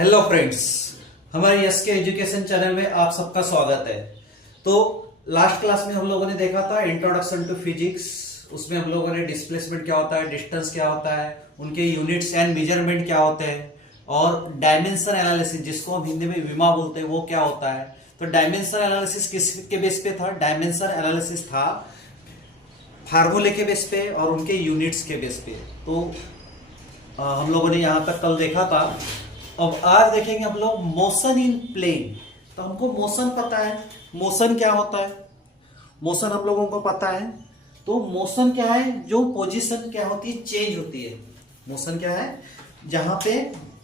Hello friends, हमारे yes के education channel में आप सबका स्वागत है। तो लास्ट क्लास में हम लोगों ने देखा था इंट्रोडक्शन टू फिजिक्स। उसमें हम लोगों ने डिस्प्लेसमेंट क्या होता है, डिस्टेंस क्या होता है, उनके यूनिट्स एंड मेजरमेंट क्या होते हैं, और डायमेंशन एनालिसिस जिसको हम हिंदी में विमा बोलते हैं वो क्या होता है। तो डायमेंशन एनालिसिस किसके बेस पे था? डायमेंशन एनालिसिस था फार्मूले के बेस पे और उनके यूनिट्स के बेस पे। तो हम लोगों ने यहां तक कल देखा था। अब आज देखेंगे हम लोग मोशन इन प्लेन। तो हमको मोशन पता है, मोशन क्या होता है, मोशन हम लोगों को पता है। तो मोशन क्या है? जो पोजीशन क्या होती है, चेंज होती है। मोशन क्या है? जहां पे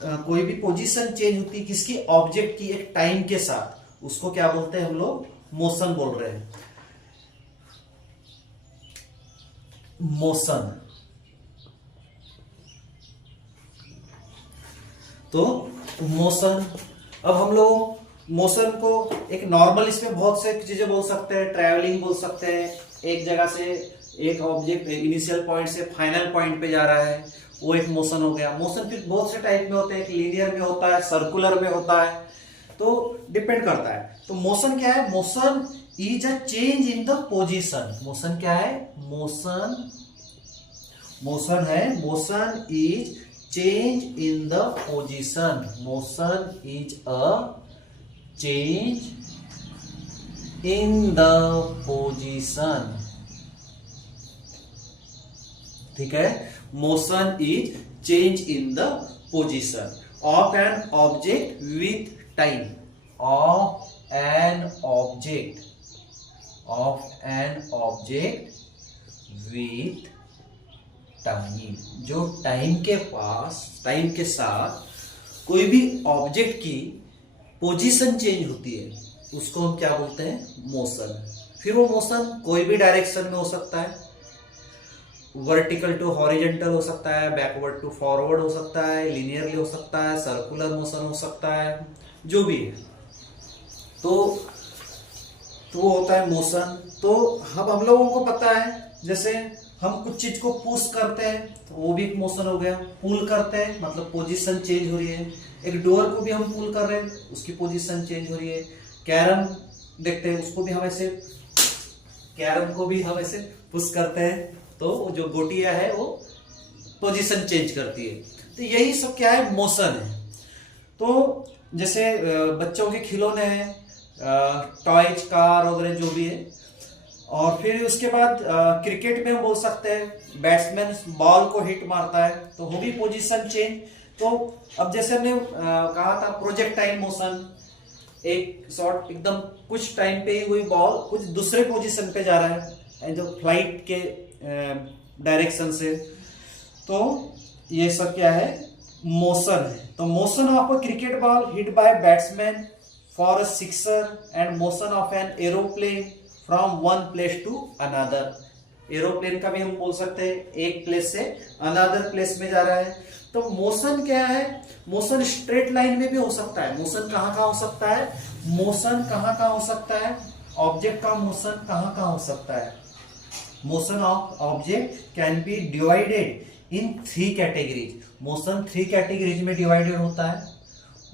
कोई भी पोजीशन चेंज होती है किसकी? ऑब्जेक्ट की, एक टाइम के साथ, उसको क्या बोलते हैं हम लोग? मोशन बोल रहे हैं, मोशन। तो मोशन, अब हम लोग मोशन को एक नॉर्मल, इसमें बहुत से चीजें बोल सकते हैं। ट्रैवलिंग बोल सकते हैं, एक जगह से एक ऑब्जेक्ट इनिशियल पॉइंट से फाइनल पॉइंट पे जा रहा है, वो एक मोशन हो गया। मोशन फिर बहुत से टाइप में होते हैं, एक लीनियर में होता है, सर्कुलर में होता है, तो डिपेंड करता है। तो मोशन क्या है? Motion is a change in the position. Motion क्या है? मोशन है, motion is change in the position. Motion is a change in the position. ठीक है, motion is change in the position of an object with time. of an object with time. जो time के पास, time के साथ कोई भी object की position change होती है, उसको हम क्या बोलते हैं? मोशन। फिर वो मोशन कोई भी डायरेक्शन में हो सकता है, वर्टिकल टू हॉरिजेंटल हो सकता है, बैकवर्ड टू फॉरवर्ड हो सकता है, लिनियरली हो सकता है, सर्कुलर मोशन हो सकता है, जो भी है। तो वो होता है मोशन। तो हम लोगों को पता है, जैसे हम कुछ चीज को पुश करते हैं तो वो भी एक मोशन हो गया। पुल करते हैं मतलब पोजीशन चेंज हो रही है। एक डोर को भी हम पुल कर रहे हैं, उसकी पोजीशन चेंज हो रही है। कैरम देखते हैं, उसको भी हम ऐसे, कैरम को भी हम ऐसे पुश करते हैं तो जो गोटियां है वो पोजीशन चेंज करती है। तो यही सब क्या है? मोशन है। तो जैसे बच्चों के खिलौने हैं, टॉयज, कार वगैरह जो भी है। और फिर उसके बाद क्रिकेट में हम बोल सकते हैं बैट्समैन बॉल को हिट मारता है तो वो भी पोजीशन चेंज। तो अब जैसे हमने कहा था प्रोजेक्टाइल मोशन, एक शॉट एकदम कुछ टाइम पे ही हुई बॉल कुछ दूसरे पोजीशन पे जा रहा है जो फ्लाइट के डायरेक्शन से। तो ये सब क्या है? मोशन है। तो motion of a cricket ball hit by batsman for a sixer and motion of an aeroplane from one place to another. Aeroplane का भी हम बोल सकते हैं, एक प्लेस से अनदर प्लेस में जा रहा है। तो मोशन क्या है? मोशन स्ट्रेट लाइन में भी हो सकता है। मोशन कहां कहां हो सकता है? मोशन कहां कहां हो सकता है? ऑब्जेक्ट का मोशन कहां कहां हो सकता है? Motion of object can be divided in 3 categories. Motion 3 categories में डिवाइडेड होता है।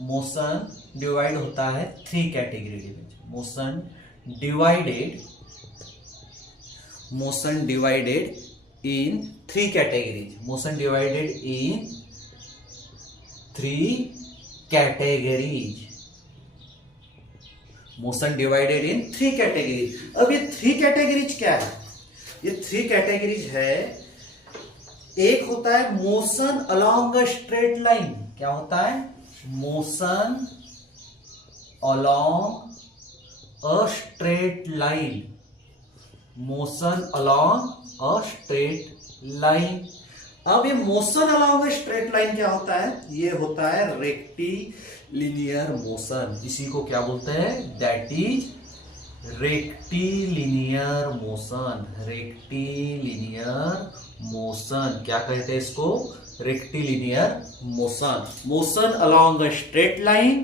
मोशन डिवाइड होता है 3 कैटेगरी में। Motion divided in 3 categories. Motion divided in 3 categories. Motion divided in 3 categories. अब ये 3 categories क्या है? ये 3 categories है। एक होता है motion along a straight line। क्या होता है? Motion along a straight line। Motion along a straight line। अब ये motion along a straight line क्या होता है? ये होता है रेक्टिलिनियर मोशन। इसी को क्या बोलते हैं? That is rectilinear motion. Rectilinear motion क्या कहते हैं इसको? Rectilinear motion. Motion along a straight line,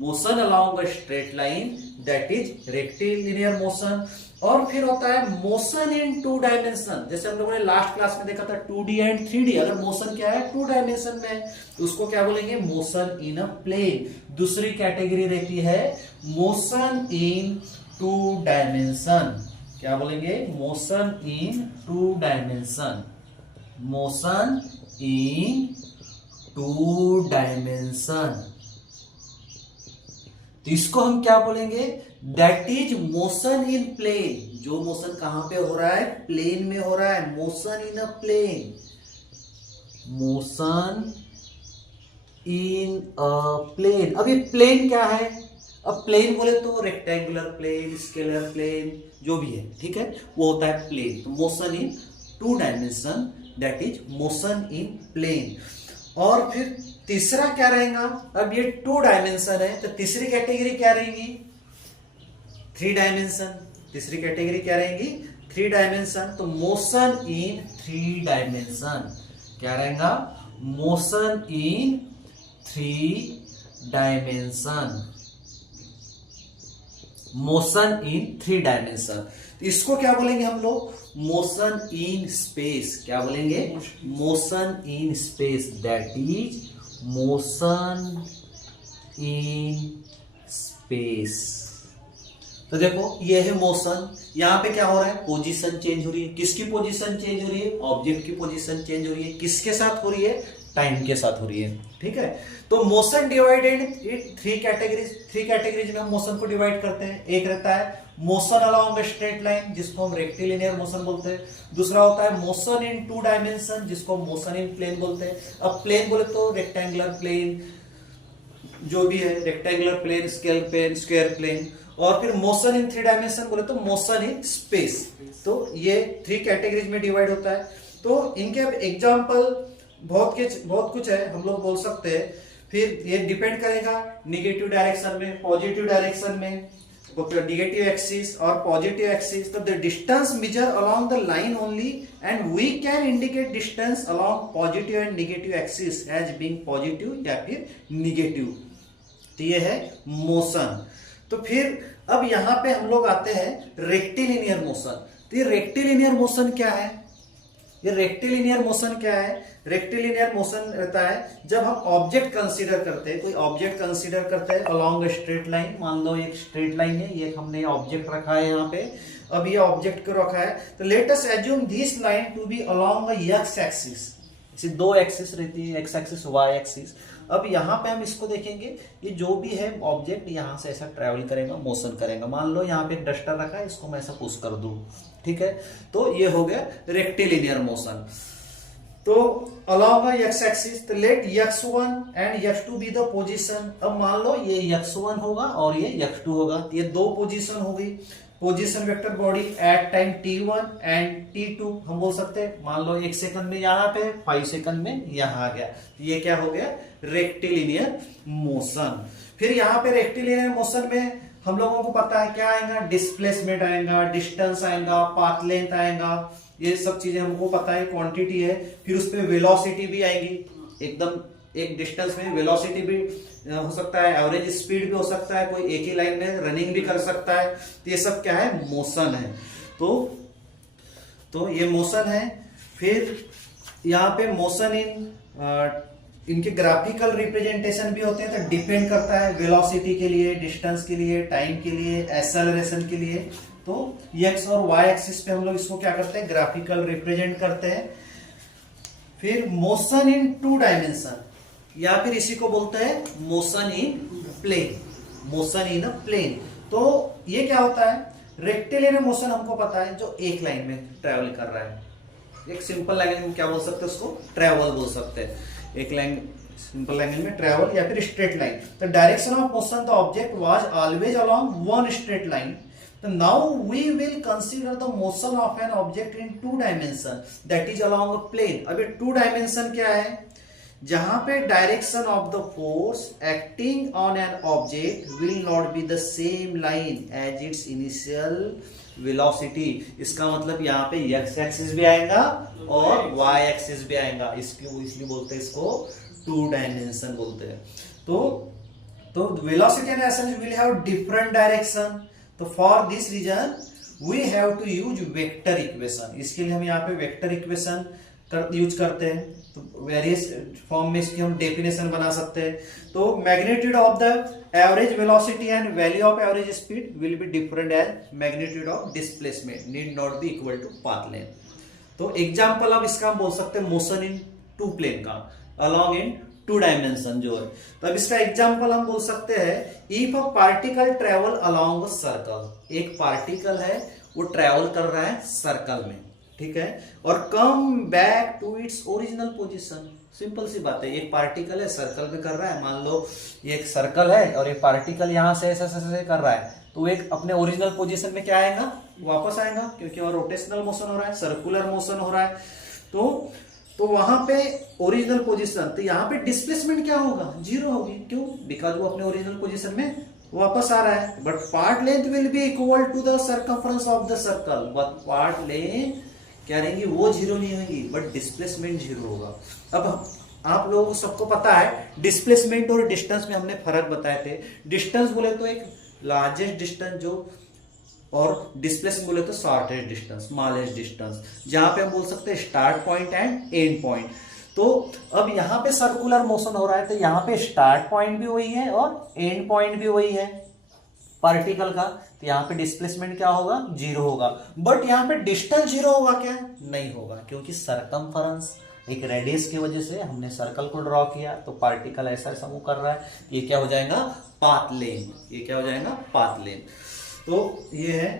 motion along a straight line, that is rectilinear motion। और फिर होता है मोशन इन 2 डायमेंशन। जैसे हम लोगों ने लास्ट क्लास में देखा था 2D एंड 3D। अगर मोशन क्या है 2 डायमेंशन में है तो उसको क्या बोलेंगे, मोशन इन अ प्लेन। दूसरी कैटेगरी रहती है मोशन इन 2 डायमेंशन। क्या बोलेंगे, motion in 2 dimension. Motion in 2 dimension, तो इसको हम क्या बोलेंगे, that is motion in plane. जो मोशन कहां पे हो रहा है, प्लेन में हो रहा है, motion in a plane. Motion in a plane. अब ये प्लेन क्या है, अब प्लेन बोले तो रेक्टेंगुलर प्लेन, स्केलर प्लेन, जो भी है, ठीक है, वो होता है प्लेन। तो motion in 2 dimension, that is motion in plane. और फिर तीसरा क्या रहेगा, अब ये 2 डायमेंशन है तो तीसरी कैटेगरी क्या रहेगी, 3 डायमेंशन। तीसरी कैटेगरी क्या रहेगी, 3 डायमेंशन। तो मोशन इन 3 डायमेंशन क्या रहेगा, motion in 3 dimension. Motion in 3 dimension, तो इसको क्या बोलेंगे हम लोग, मोशन इन स्पेस। क्या बोलेंगे, motion in space, that is motion in space. तो देखो ये है मोशन, यहां पे क्या हो रहा है, पोजीशन चेंज हो रही है। किसकी पोजीशन चेंज हो रही है, ऑब्जेक्ट की पोजीशन चेंज हो रही है। किसके साथ हो रही है, टाइम के साथ हो रही है, ठीक है। तो motion divided in 3 categories. 3 categories में हम मोशन को डिवाइड करते हैं। एक रहता है मोशन अलोंग स्ट्रेट लाइन, जिसको हम रेक्टिलिनियर मोशन बोलते हैं। दूसरा होता है मोशन इन 2 डायमेंशन, जिसको हम मोशन इन प्लेन बोलते हैं। अब प्लेन बोले तो रेक्टेंगुलर प्लेन, जो भी है, रेक्टेंगुलर प्लेन, स्क्वायर प्लेन। और फिर मोशन इन 3 डायमेंशन बोले तो मोशन इन स्पेस। तो ये 3 कैटेगरीज में डिवाइड होता है। तो इनके अब एग्जाम्पल बहुत कुछ है, हम लोग बोल सकते हैं। फिर ये डिपेंड करेगा निगेटिव डायरेक्शन में, पॉजिटिव डायरेक्शन में, निगेटिव एक्सिस और पॉजिटिव एक्सिस। तो the distance measure along the line only and we can indicate distance along positive and negative axis as being positive या फिर निगेटिव। तो ये है मोशन। तो फिर अब यहां पे हम लोग आते हैं रेक्टिलिनियर मोशन। तो ये रेक्टिलिनियर मोशन क्या है, ये रेक्टिलिनियर मोशन क्या है, रेक्टिलिनियर मोशन रहता है जब हम ऑब्जेक्ट कंसीडर करते हैं, कोई ऑब्जेक्ट कंसीडर करते हैं अलोंग स्ट्रेट लाइन। मान लो एक स्ट्रेट लाइन है, ये हमने ऑब्जेक्ट रखा है यहाँ पे। अब ये ऑब्जेक्ट को रखा है तो let us assume this line to be along X axis. इसे 2 एक्सिस रहती है, एक्स एक्सिस, वाई एक्सिस। अब यहाँ पे हम इसको देखेंगे, ये जो भी है ऑब्जेक्ट यहाँ से ऐसा ट्रेवल करेगा, मोशन करेगा। मान लो यहाँ पे एक डस्टर रखा है, इसको मैं ऐसा पुश कर दूं, ठीक है, तो ये हो गया रेक्टिलिनियर मोशन। तो अलोंग एक्स एक्सिस, तो let x1 and x2 be the position. अब मान लो ये x1 होगा और ये x2 होगा, ये 2 पोजीशन हो गई। Position vector body at time t1 and t2 हम बोल सकते हैं। मान लो 1 सेकंड में यहाँ पे, 5 सेकंड में यहाँ आ गया, ये क्या हो गया, रेक्टिलिनियर मोशन। फिर यहाँ पे रेक्टिलिनियर मोशन में हम लोगों को पता है क्या आएगा, डिस्प्लेसमेंट आएगा, डिस्टेंस आएगा, पाथ लेंथ आएगा, ये सब चीजें हमको पता है, क्वांटिटी है। फिर उसमें वेलोसिटी भी आएगी, एकदम एक डिस्टेंस में वेलोसिटी भी हो सकता है, एवरेज स्पीड भी हो सकता है, कोई एक ही लाइन में रनिंग भी कर सकता है। तो ये सब क्या है, मोशन है। तो ये मोशन है। फिर यहाँ पे मोशन इनके ग्राफिकल रिप्रेजेंटेशन भी होते हैं। तो डिपेंड करता है वेलोसिटी के लिए, डिस्टेंस के लिए, टाइम के लिए, एक्सेलरेशन के लिए। तो एक्स और वाई एक्सिस पे हम लोग इसको क्या करते हैं, ग्राफिकल रिप्रेजेंट करते हैं। फिर मोशन इन 2 डायमेंशन, या फिर इसी को बोलते हैं motion in plane, motion in a plane. तो ये क्या होता है, रेक्टिलिनियर मोशन हमको पता है जो एक लाइन में ट्रेवल कर रहा है। एक सिंपल लैंग्वेज में क्या बोल सकते हैं, उसको ट्रेवल बोल सकते हैं। एक सिंपल लैंग्वेज में ट्रेवल या फिर straight line. The direction of motion the object was always along one straight line. So now we will consider the motion of an object in 2 dimension, that is along a plane. अब ये 2 dimension क्या है, जहां पे direction of the force acting on an object will not be the same line as its initial velocity. इसका मतलब यहाँ पे एक्स एक्सिस भी आएगा और वाई एक्सिस भी आएगा, इसलिए बोलते हैं इसको 2 डायमेंशन बोलते हैं। तो velocity and acceleration will have different direction. तो for this reason we have to use vector equation. इसके लिए हम यहाँ पे वेक्टर इक्वेशन यूज करते हैं। तो वेरियस फॉर्म में इसकी हम डेफिनेशन बना सकते हैं। तो magnitude of the average velocity and value of average speed will be different as magnitude of displacement need not be equal to path length. तो एग्जाम्पल अब इसका हम बोल सकते हैं मोशन इन टू प्लेन का, अलॉन्ग इन टू डायमेंशन जो है। तो अब इसका एग्जाम्पल हम बोल सकते हैं if a particle travel along a circle. एक पार्टिकल है वो ट्रेवल कर रहा है सर्कल में, ठीक है, और come back to its original position. Simple सी बात है, एक पार्टिकल है सर्कल में कर रहा है, मान लो ये एक सर्कल है और एक पार्टिकल यहां से ऐसे ऐसे कर रहा है, तो एक अपने ओरिजिनल पोजीशन में क्या आएगा, वापस आएगा, क्योंकि वहां रोटेशनल मोशन हो रहा है, सर्कुलर मोशन हो रहा है। तो वहां पे ओरिजिनल पोजीशन, तो यहाँ पे डिस्प्लेसमेंट क्या होगा, जीरो होगी। क्यों? बिकॉज वो अपने ओरिजिनल पोजीशन में वापस आ रहा है। But path length will be equal to the circumference of the circle, but path length क्या रहेंगी, वो जीरो नहीं होगी, बट डिस्प्लेसमेंट जीरो होगा। अब आप लोगों को सबको पता है डिस्प्लेसमेंट और डिस्टेंस में हमने फर्क बताए थे। डिस्टेंस बोले तो एक लार्जेस्ट डिस्टेंस जो, और डिस्प्लेसमेंट बोले तो शॉर्टेस्ट डिस्टेंस, स्मॉलेस्ट डिस्टेंस, जहां पे हम बोल सकते हैं start point and and point. तो अब यहाँ पे सर्कुलर मोशन हो रहा है, तो यहाँ पे स्टार्ट पॉइंट भी वही है और एंड पॉइंट भी वही है पार्टिकल का, तो यहाँ पे डिस्प्लेसमेंट क्या होगा, जीरो होगा। बट यहाँ पे डिस्टेंस जीरो होगा क्या, नहीं होगा, क्योंकि सरकमफरेंस एक रेडियस की वजह से हमने सर्कल को ड्रॉ किया, तो पार्टिकल ऐसा ऐसा मूव कर रहा है, ये क्या हो जाएगा, पाथ लेन। ये क्या हो जाएगा, पाथ लेन। तो ये है,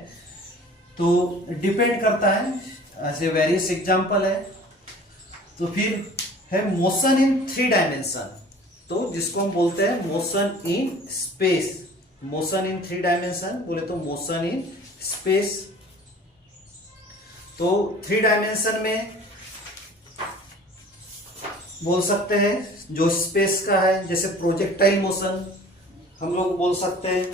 तो डिपेंड करता है, ऐसे वेरियस एग्जांपल है। तो फिर है मोशन इन थ्री डायमेंशन, तो जिसको हम बोलते हैं motion in space. Motion in three dimension बोले तो मोशन इन स्पेस। तो थ्री डायमेंशन में बोल सकते हैं जो स्पेस का है, जैसे प्रोजेक्टाइल मोशन हम लोग बोल सकते हैं।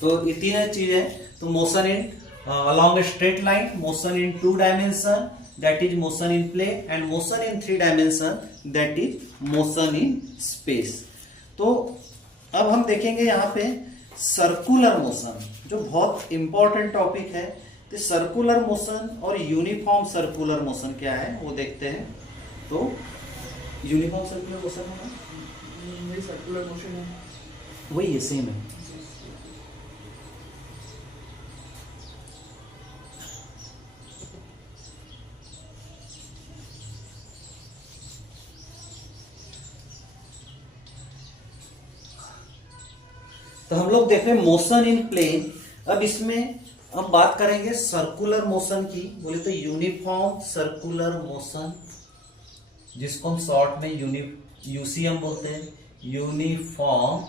तो ये तीन चीजें, तो motion in along a straight line, motion in two dimension that is motion in plane, and motion in three dimension that is motion in space। तो अब हम देखेंगे यहाँ पे सर्कुलर मोशन, जो बहुत इंपॉर्टेंट टॉपिक है। तो सर्कुलर मोशन और यूनिफॉर्म सर्कुलर मोशन क्या है वो देखते हैं। तो यूनिफॉर्म सर्कुलर मोशन है, सर्कुलर मोशन है, वही है, सेम है। तो हम लोग देख रहे हैं मोशन इन प्लेन। अब इसमें हम बात करेंगे सर्कुलर मोशन की, बोले तो यूनिफॉर्म सर्कुलर मोशन, जिसको हम शॉर्ट में यूसीएम बोलते हैं, यूनिफॉर्म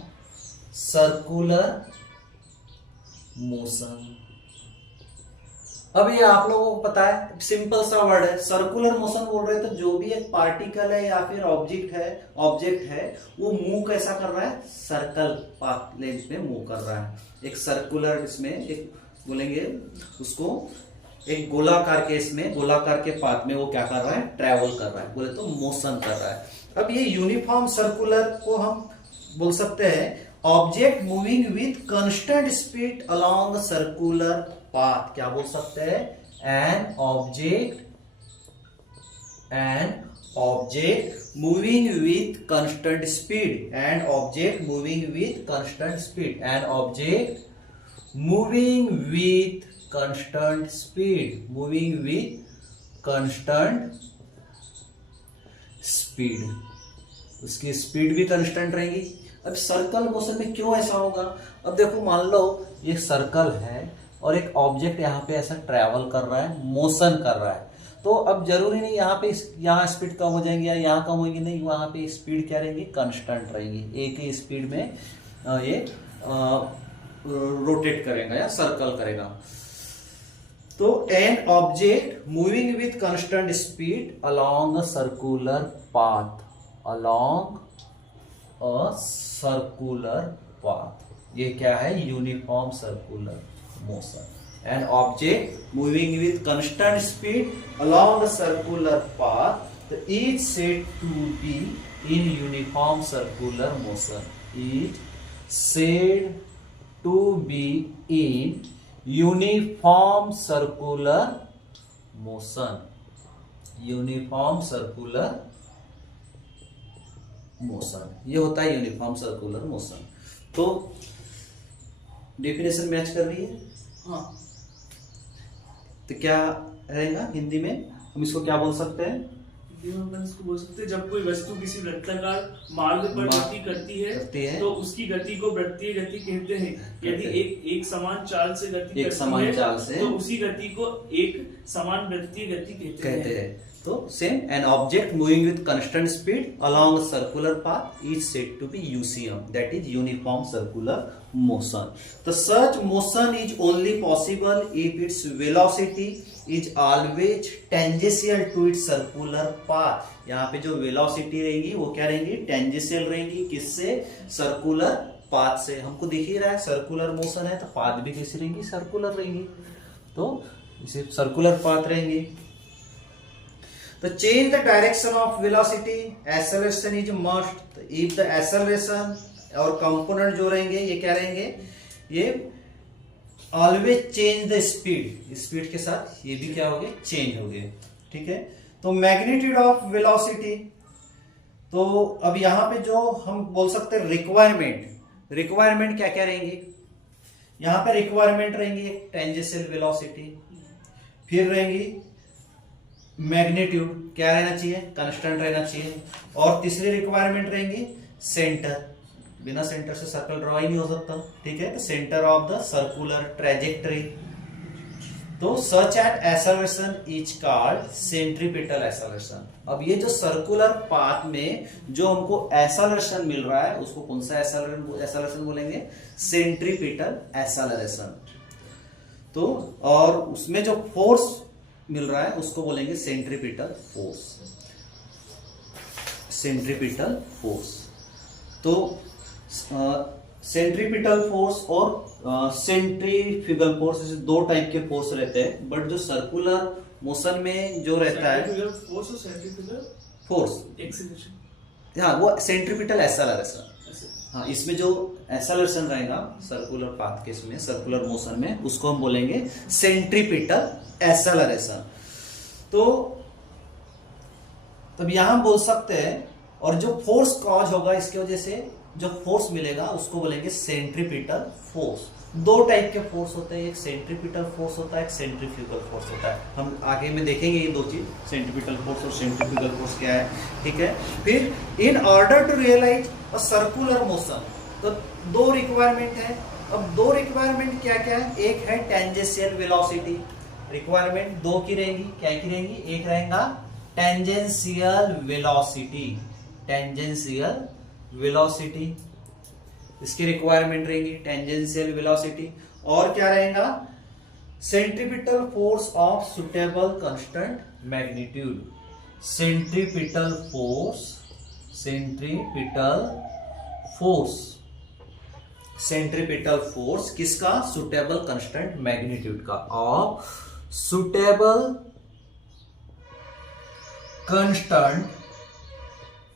सर्कुलर मोशन। अब ये आप लोगों को पता है, सिंपल सा वर्ड है, सर्कुलर मोशन बोल रहे हैं तो जो भी एक पार्टिकल है या फिर ऑब्जेक्ट है वो मूव कैसा कर रहा है, सर्कल पाथ लेंथ में मूव कर रहा है। एक सर्कुलर, इसमें एक बोलेंगे उसको, एक गोलाकार के, इसमें गोलाकार के पाथ में वो क्या कर रहा है, ट्रेवल कर रहा है, बोले तो मोशन कर रहा है। अब ये यूनिफॉर्म सर्कुलर को हम बोल सकते हैं object moving with constant speed along circular path. क्या बोल सकते हैं, N object moving with constant speed, N object moving with constant speed, N object moving with constant speed, moving with constant speed, उसकी स्पीड भी constant रहेगी। अब circle motion में क्यों ऐसा होगा, अब देखो मान लो ये सर्कल है और एक ऑब्जेक्ट यहाँ पे ऐसा ट्रैवल कर रहा है, मोशन कर रहा है, तो अब जरूरी नहीं यहाँ पे यहाँ स्पीड कम हो जाएंगी या यहाँ कम होगी, नहीं, वहां पे स्पीड क्या रहेंगी, कांस्टेंट रहेंगी, एक ही स्पीड में ये रोटेट करेगा या सर्कल करेगा। तो N object moving with constant speed along a circular path, along a circular path, ये क्या है, uniform circular motion. An object moving with constant speed along a circular path is said to be in uniform circular motion, is said to be in uniform circular motion. Uniform circular motion, ये होता है uniform circular motion. तो definition match कर रही है। हाँ। तो क्या रहेगा हिंदी में, हम इसको क्या बोल सकते हैं? इसको बोल सकते हैं जब कोई वस्तु किसी वृत्ताकार मार्ग पर गति करती है तो उसकी गति को वृत्तीय गति कहते हैं। यदि एक समान चाल से गति करती है तो उसी गति को एक समान वृत्तीय गति कहते हैं। तो same, an object moving with constant speed along a circular path is said to be UCM, that is uniform circular motion. तो such motion is only possible if its velocity is always tangential to its circular path. यहाँ पे जो velocity रहेगी वो क्या रहेंगी? Tangential रहेंगी। किससे? सर्कुलर पाथ से। हमको दिख ही रहा है सर्कुलर मोशन है, तो पाथ भी कैसी रहेंगी? सर्कुलर रहेंगी। तो इसे सर्कुलर पाथ रहेंगी। तो change the direction of velocity, acceleration is must. If the acceleration और कंपोनेंट जो रहेंगे ये क्या रहेंगे? ये always change the speed, speed के साथ ये भी क्या हो गए? चेंज हो गए। ठीक है। तो मैग्नीट्यूड ऑफ वेलोसिटी, तो अब यहां पे जो हम बोल सकते हैं रिक्वायरमेंट, रिक्वायरमेंट क्या क्या रहेंगी? यहां पे रिक्वायरमेंट रहेंगी एक टेंजेंशियल वेलोसिटी, फिर रहेंगी मैग्नीट्यूड, क्या रहना चाहिए? कांस्टेंट रहना चाहिए। और तीसरी रिक्वायरमेंट रहेंगी सेंटर, बिना सेंटर से सर्कल ड्रॉ ही नहीं हो सकता। ठीक है। तो centre of the circular trajectory. तो such an acceleration is called centripetal acceleration. अब ये जो सर्कुलर पाथ में जो हमको एक्सेलरेशन मिल रहा है उसको कौन सा एक्सेलरेशन बोलेंगे? Centripetal acceleration. तो और उसमें जो फोर्स मिल रहा है उसको बोलेंगे सेंट्रीपिटल फोर्स, सेंट्रीपिटल फोर्स। तो सेंट्रीपिटल फोर्स और सेंट्रीफ्यूगल फोर्स, दो टाइप के फोर्स रहते हैं। बट जो सर्कुलर मोशन में जो रहता है फोर्स और सेंट्रीफ्यूगल फोर्स, हाँ वो सेंट्रीपिटल एक्सेलरेशन। हाँ, इसमें जो एक्सेलरेशन रहेगा सर्कुलर पाथ के, इसमें सर्कुलर मोशन में, उसको हम बोलेंगे सेंट्रीपिटल एक्सेलरेशन। तो तब यहां बोल सकते हैं, और जो फोर्स कॉज होगा इसकी वजह से जो फोर्स मिलेगा उसको बोलेंगे सेंट्रीपिटल फोर्स। दो टाइप के फोर्स होते हैं, एक सेंट्रीपिटल फोर्स होता है, एक सेंट्रीफ्यूगल फोर्स होता है। हम आगे में देखेंगे ये दो चीज, सेंट्रीपिटल फोर्स और सेंट्रीफ्यूगल फोर्स क्या है। ठीक है। फिर in order to realise a circular motion, तो दो रिक्वायरमेंट है। अब दो रिक्वायरमेंट क्या क्या है? एक है टेंजेंशियल वेलोसिटी, रिक्वायरमेंट दो की रहेंगी, क्या की रहेंगी? एक रहेगा टेंजेंशियल वेलोसिटी, टेंजेंशियल वेलोसिटी, इसकी रिक्वायरमेंट रहेंगी टेंजेंशियल वेलोसिटी। और क्या रहेगा? Centripetal force of suitable constant magnitude, centripetal force, centripetal force, centripetal force किसका? सुटेबल कांस्टेंट मैग्नीट्यूड का, of suitable constant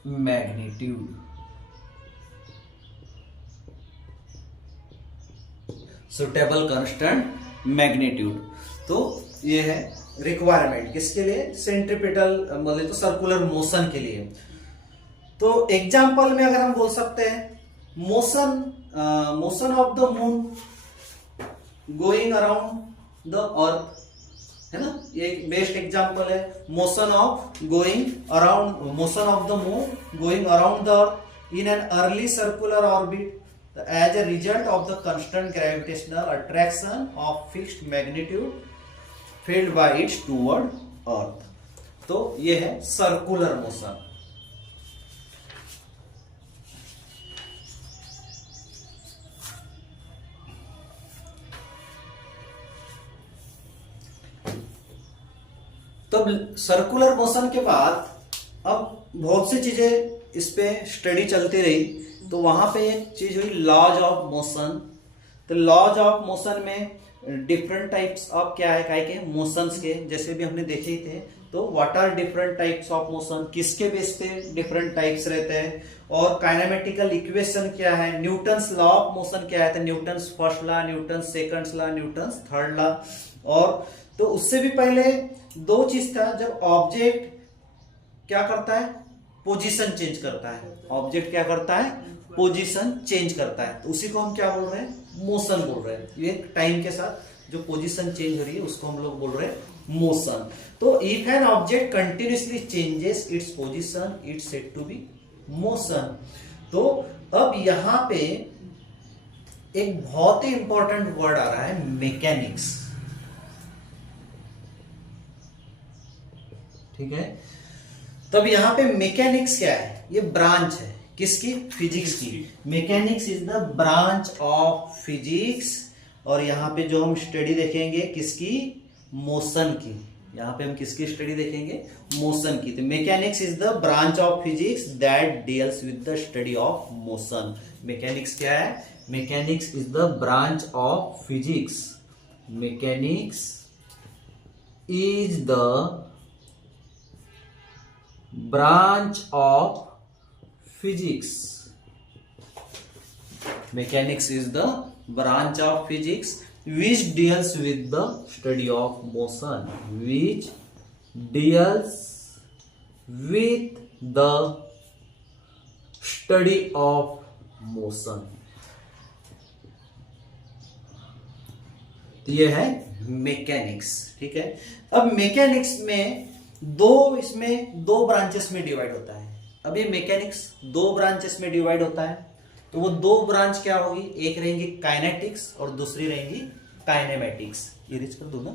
magnitude. Suitable constant magnitude. तो ये है रिक्वायरमेंट किसके लिए? सेंट्रीपिटल बोले तो सर्कुलर मोशन के लिए। तो एग्जांपल में अगर हम बोल सकते हैं motion of the moon going around the earth, है ना, ये एक बेस्ट एग्जांपल है। Motion of the moon going around the earth in an early circular orbit as a result of the constant gravitational attraction of fixed magnitude felt by it toward earth। तो ये है circular motion. तो circular motion के बाद अब बहुत सी चीजें इस पे स्टडी चलती रही, तो वहां पे एक चीज हुई लॉज ऑफ मोशन। तो लॉज ऑफ मोशन में डिफरेंट टाइप्स ऑफ क्या है काय के मोशंस के, जैसे भी हमने देखे ही थे। तो what are different types of motion, किसके बेस पे डिफरेंट टाइप्स रहते हैं, और काइनेमेटिकल इक्वेशन क्या है, न्यूटन्स लॉ ऑफ मोशन क्या है, तो Newton's first law, Newton's second law, Newton's third law. और तो उससे भी पहले दो चीज था, जब ऑब्जेक्ट क्या करता है, पोजीशन चेंज करता है। ऑब्जेक्ट क्या करता है, पोजीशन चेंज करता है, तो उसी को हम क्या बोल रहे हैं, मोशन बोल रहे हैं। ये टाइम के साथ जो पोजीशन चेंज हो रही है उसको हम लोग बोल रहे हैं मोशन। तो if an object continuously changes its position it's said to be motion. तो अब यहां पे एक बहुत ही इंपॉर्टेंट वर्ड आ रहा है, मैकेनिक्स। ठीक है, तब यहां पे मैकेनिक्स क्या है, ये ब्रांच है किसकी, फिजिक्स की। Mechanics is the branch of physics, और यहां पे जो हम स्टडी देखेंगे किसकी, मोशन की। यहां पे हम किसकी स्टडी देखेंगे, मोशन की। तो mechanics is the branch of physics that deals with the study of motion. Mechanics क्या है, mechanics is the branch of physics. Mechanics is the branch of physics. Mechanics is the branch of physics which deals with the study of motion, which deals with the study of motion. तो ये है mechanics. ठीक है, अब mechanics में इसमें दो branches में डिवाइड होता है। अब ये मैकेनिक्स दो ब्रांचेस में डिवाइड होता है, तो वो दो ब्रांच क्या होगी, एक रहेंगी काइनेटिक्स और दूसरी रहेंगी काइनेमेटिक्स। ये रीच कर दो ना।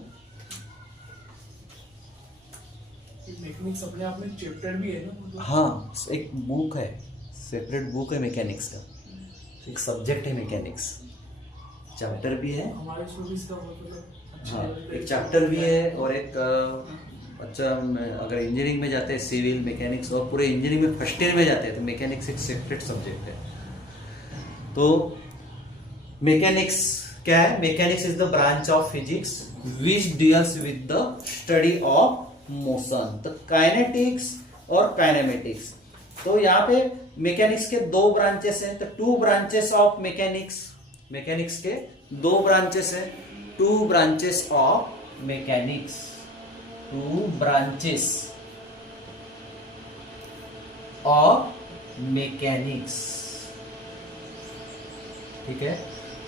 मैकेनिक्स अपने आप में चैप्टर भी है ना, हाँ, एक बुक है, सेपरेट बुक है मैकेनिक्स का, एक सब्जेक्ट है मैकेनिक्स, चैप्टर भी है हमारे स्कूल में इसका हाँ, एक चैप्टर भी है, और एक अच्छा अगर इंजीनियरिंग में जाते हैं सिविल मैकेनिक्स, और पूरे इंजीनियरिंग में फर्स्ट ईयर में जाते हैं तो मैकेनिक्स एक सेपरेट सब्जेक्ट है। तो मैकेनिक्स क्या है, mechanics is the branch of physics which deals with the study of motion. तो काइनेटिक्स और काइनेमेटिक्स, तो यहाँ पे मैकेनिक्स के दो ब्रांचेस हैं, तो two branches of mechanics. Mechanics के दो ब्रांचेस हैं, two branches of mechanics, two branches of mechanics. ठीक है,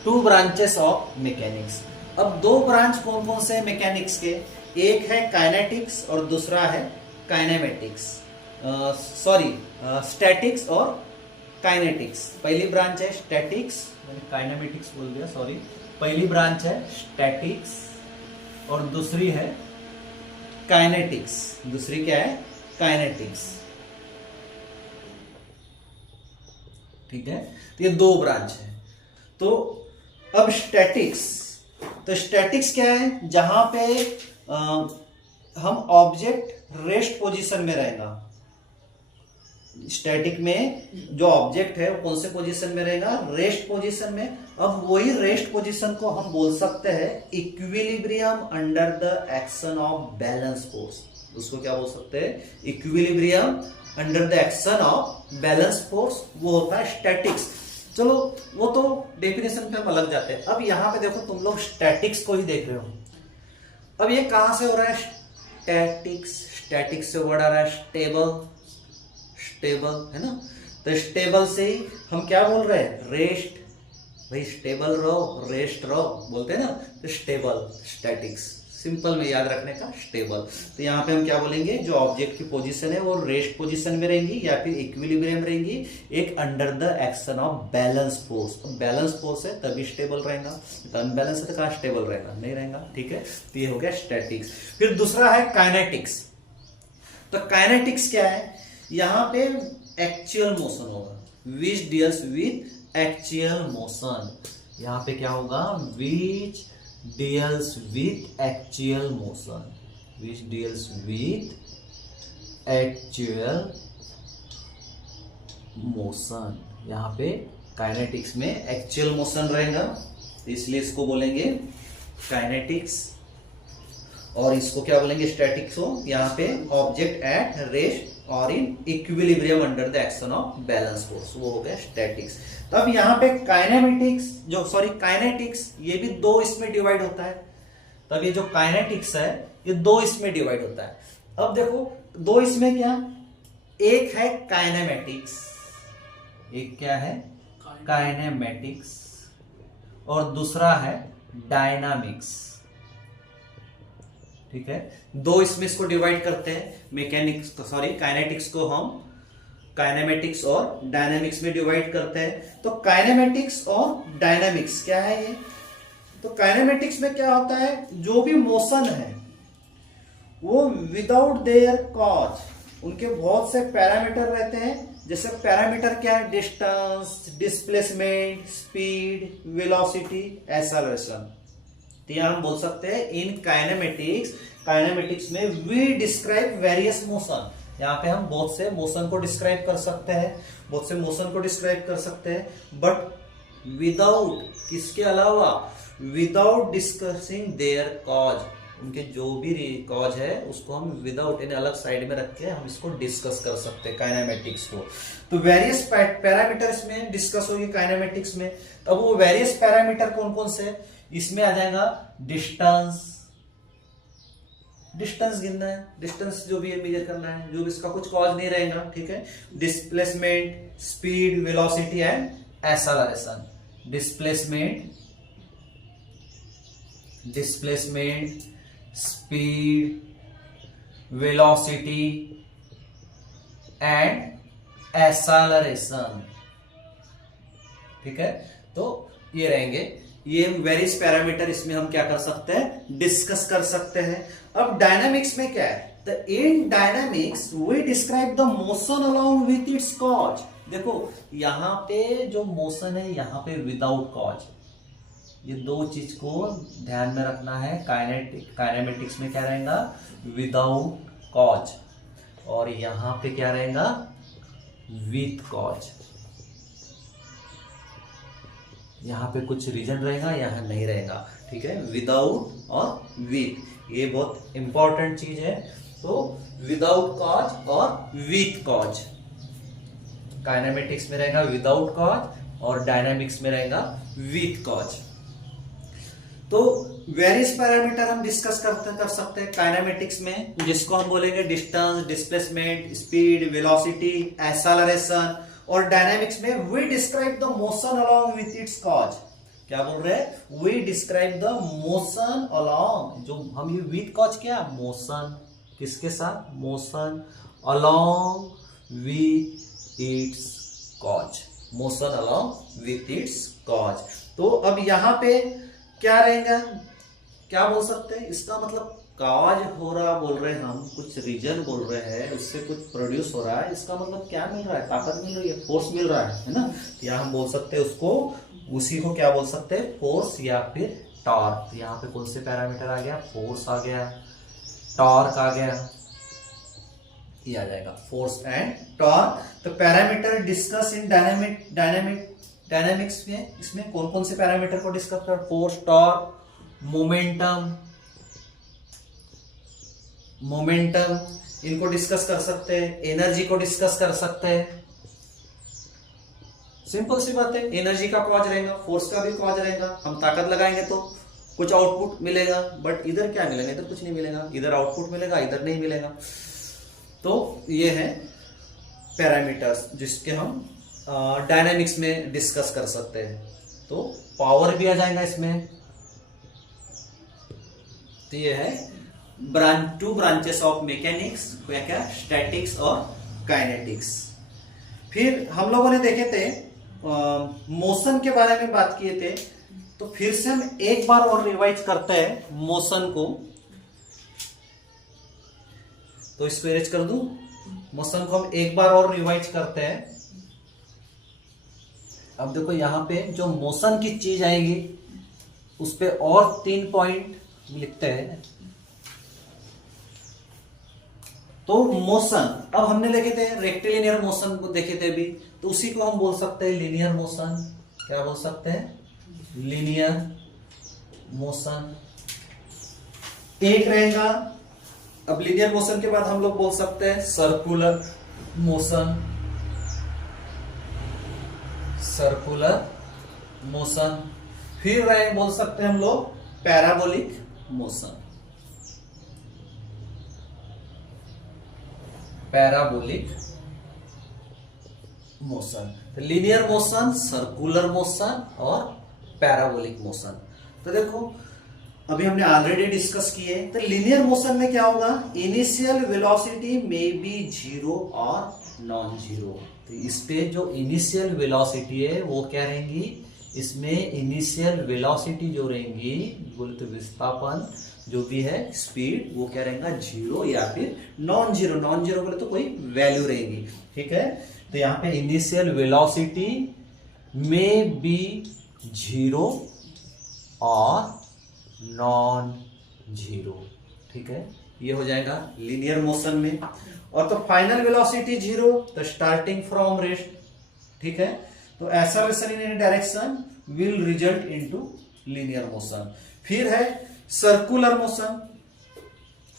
टू ब्रांचेस ऑफ मैकेनिक्स। अब दो ब्रांच कौन कौन से मैकेनिक्स के, एक है काइनेटिक्स और दूसरा है काइनेमेटिक्स, सॉरी स्टैटिक्स और काइनेटिक्स। पहली ब्रांच है स्टैटिक्स, मैंने काइनेमेटिक्स बोल दिया, सॉरी। पहली ब्रांच है स्टैटिक्स और दूसरी है काइनेटिक्स। दूसरी क्या है, काइनेटिक्स। ठीक है, तो ये दो ब्रांच है। तो अब स्टैटिक्स, तो स्टैटिक्स क्या है, जहां पे हम ऑब्जेक्ट रेस्ट पोजीशन में रहेगा। स्टैटिक में जो ऑब्जेक्ट है वो कौन से पोजीशन में रहेगा, रेस्ट पोजीशन में। अब वही रेस्ट पोजीशन को हम बोल सकते हैं equilibrium under the action of balance force. उसको क्या बोल सकते हैं, equilibrium under the action of balance force, वो होता है स्टैटिक्स। चलो वो तो डेफिनेशन पे हम अलग जाते हैं। अब यहां पे देखो, तुम लोग स्टैटिक्स को ही देख रहे हो। अब ये कहां से हो रहा है, स्टैटिक्स। स्टैटिक्स से वर्ड आ रहा है स्टेबल, स्टेबल है ना। तो स्टेबल से ही हम क्या बोल रहे हैं, रेस्ट। भाई स्टेबल रहो, रेस्ट रहो बोलते हैं ना, तो स्टेबल, स्टैटिक्स, सिंपल में याद रखने का स्टेबल। तो यहाँ पे हम क्या बोलेंगे, जो ऑब्जेक्ट की पोजीशन है वो रेस्ट पोजीशन में रहेंगी या फिर इक्विलिब्रियम रहेंगी, एक under the action of balance force. Balance force है तभी स्टेबल रहेगा, तो अनबैलेंस है तो कहाँ स्टेबल रहेगा, नहीं रहेगा। ठीक है, तो ये हो गया स्टैटिक्स। फिर दूसरा है काइनेटिक्स। तो काइनेटिक्स क्या है, यहां पे एक्चुअल मोशन होगा, which deals with actual motion. यहां पे क्या होगा, which deals with actual motion, which deals with actual motion. यहां पे काइनेटिक्स में एक्चुअल मोशन रहेगा, इसलिए इसको बोलेंगे काइनेटिक्स, और इसको क्या बोलेंगे स्टैटिक्स हो। यहाँ पे ऑब्जेक्ट एट रेस्ट और in equilibrium under the action of balance force, वो हो गया स्टैटिक्स। तब यहाँ पे काइनेटिक्स ये भी दो इसमें डिवाइड होता है। तब ये जो काइनेटिक्स है ये दो इसमें डिवाइड होता है। अब देखो दो इसमें क्या, एक है काइनेमेटिक्स, एक क्या है काइनेमेटिक्स, और दूसरा है डायनामिक्स। ठीक है, दो इसमें इसको डिवाइड करते हैं। काइनेटिक्स को हम काइनेमेटिक्स और डायनामिक्स में डिवाइड करते हैं। तो काइनेमेटिक्स और डायनामिक्स क्या है ये, तो काइनेमेटिक्स में क्या होता है, जो भी मोशन है वो विदाउट देयर कॉज, उनके बहुत से पैरामीटर रहते हैं। जैसे पैरामीटर क्या है, distance, displacement, speed, velocity, acceleration. तो यहां हम बोल सकते हैं इन काइनेमेटिक्स में वी डिस्क्राइब वेरियस मोशन। यहाँ पे हम बहुत से मोशन को डिस्क्राइब कर सकते हैं, बट विदाउट, किसके अलावा, विदाउट डिस्कसिंग देयर कॉज। उनके जो भी कॉज है उसको हम विदाउट, यानी अलग साइड में रख के हम इसको डिस्कस कर सकते हैं काइनेमेटिक्स को। तो वेरियस पैरामीटर इसमें डिस्कस होगी काइनेमेटिक्स में। तब वो वेरियस पैरामीटर कौन कौन से, इसमें आ जाएगा डिस्टेंस गिनना है, डिस्टेंस जो भी है मेजर करना है, जो भी इसका कुछ कॉज नहीं रहेगा। ठीक है, displacement, speed, velocity and acceleration. Displacement, speed, velocity and acceleration. ठीक है, तो ये रहेंगे, ये वेरियस पैरामीटर इसमें हम क्या कर सकते हैं, डिस्कस कर सकते हैं। अब डायनामिक्स में क्या है, तो in dynamics we describe the motion along with its cause. देखो यहां पे जो मोशन है यहां पे विदाउट कॉज, ये दो चीज को ध्यान में रखना है। काइनेमेटिक्स में क्या रहेगा, विदाउट कॉज, और यहां पे क्या रहेगा, विथ कॉज। यहां पे कुछ रीजन रहेगा, यहां नहीं रहेगा। ठीक है, विदाउट और विथ, ये बहुत इंपॉर्टेंट चीज है। तो विदाउट कॉज और विथ कॉज, काइनेमेटिक्स में रहेगा विदाउट कॉज और डायनामिक्स में रहेगा विथ कॉज। तो वेरियस पैरामीटर हम डिस्कस कर सकते हैं काइनेमेटिक्स में, जिसको हम बोलेंगे distance, displacement, speed, velocity, acceleration. और डायनामिक्स में we describe the motion along with its cause. क्या बोल रहे हैं, we describe the motion along, जो हम ये विथ कॉज क्या, मोशन, किसके साथ, motion along with its cause, motion along with its cause. तो अब यहां पे क्या रहेगा, क्या बोल सकते हैं, इसका मतलब काज हो रहा बोल रहे हैं हम, कुछ रीजन बोल रहे हैं, उससे कुछ प्रोड्यूस हो रहा है, इसका मतलब क्या मिल रहा है, ताकत मिल रही है, फोर्स मिल रहा है ना। यहाँ हम बोल सकते हैं उसको, उसी को क्या बोल सकते हैं, फोर्स या फिर टॉर्क। यहाँ पे कौन से पैरामीटर आ गया, फोर्स आ गया, टॉर्क आ गया, ये आ जाएगा फोर्स एंड टॉर्क। तो पैरामीटर डिस्कस इन डायनामिक्स में, इसमें कौन कौन से पैरामीटर को डिस्कस कर, फोर्स, टॉर्क, मोमेंटम, इनको डिस्कस कर सकते हैं, एनर्जी को डिस्कस कर सकते हैं। सिंपल सी बात है, एनर्जी का कॉज रहेगा, फोर्स का भी कॉज रहेगा। हम ताकत लगाएंगे तो कुछ आउटपुट मिलेगा, बट इधर क्या मिलेगा, इधर कुछ नहीं मिलेगा, इधर आउटपुट मिलेगा, इधर नहीं मिलेगा। तो ये है पैरामीटर्स जिसके हम डायनामिक्स में डिस्कस कर सकते हैं। तो पावर भी आ जाएगा इसमें। तो ये है टू ब्रांचेस ऑफ मैकेनिक्स, क्या, स्टैटिक्स और काइनेटिक्स। फिर हम लोगों ने देखे थे मोशन के बारे में बात किए थे, तो फिर से हम एक बार और रिवाइज करते हैं मोशन को। तो इसको इरेज कर दूं, मोशन को हम एक बार और रिवाइज करते हैं। अब देखो यहां पे जो मोशन की चीज आएगी उस पे और 3 पॉइंट लिखते हैं। तो मोशन, अब हमने देखे थे रेक्टिलिनियर मोशन को देखे थे अभी, तो उसी को हम बोल सकते हैं लीनियर मोशन। क्या बोल सकते हैं, लीनियर मोशन। एक रहेगा। अब लीनियर मोशन के बाद हम लोग बोल सकते हैं सर्कुलर मोशन, सर्कुलर मोशन। फिर रहे बोल सकते हैं हम लोग पैराबोलिक मोशन, पैराबोलिक मोशन। तो लीनियर मोशन, सर्कुलर मोशन और पैराबोलिक मोशन। तो देखो अभी हमने ऑलरेडी डिस्कस किए। तो लीनियर मोशन में क्या होगा, इनिशियल वेलोसिटी में बी जीरो और नॉन जीरो। तो इस पे जो इनिशियल वेलोसिटी है वो क्या रहेंगी, इसमें इनिशियल वेलोसिटी जो रहेंगी बोलते विस्थापन जो भी है स्पीड वो क्या रहेगा, जीरो या फिर नॉन जीरो। नॉन जीरो बोले तो कोई वैल्यू रहेगी, ठीक है। तो यहाँ पे इनिशियल वेलोसिटी में बी जीरो और नॉन जीरो, ठीक है। ये हो जाएगा लीनियर मोशन में। और तो फाइनल वेलोसिटी जीरो, तो स्टार्टिंग फ्रॉम रेस्ट, ठीक है। तो acceleration in any direction will result into linear motion. फिर है सर्कुलर मोशन।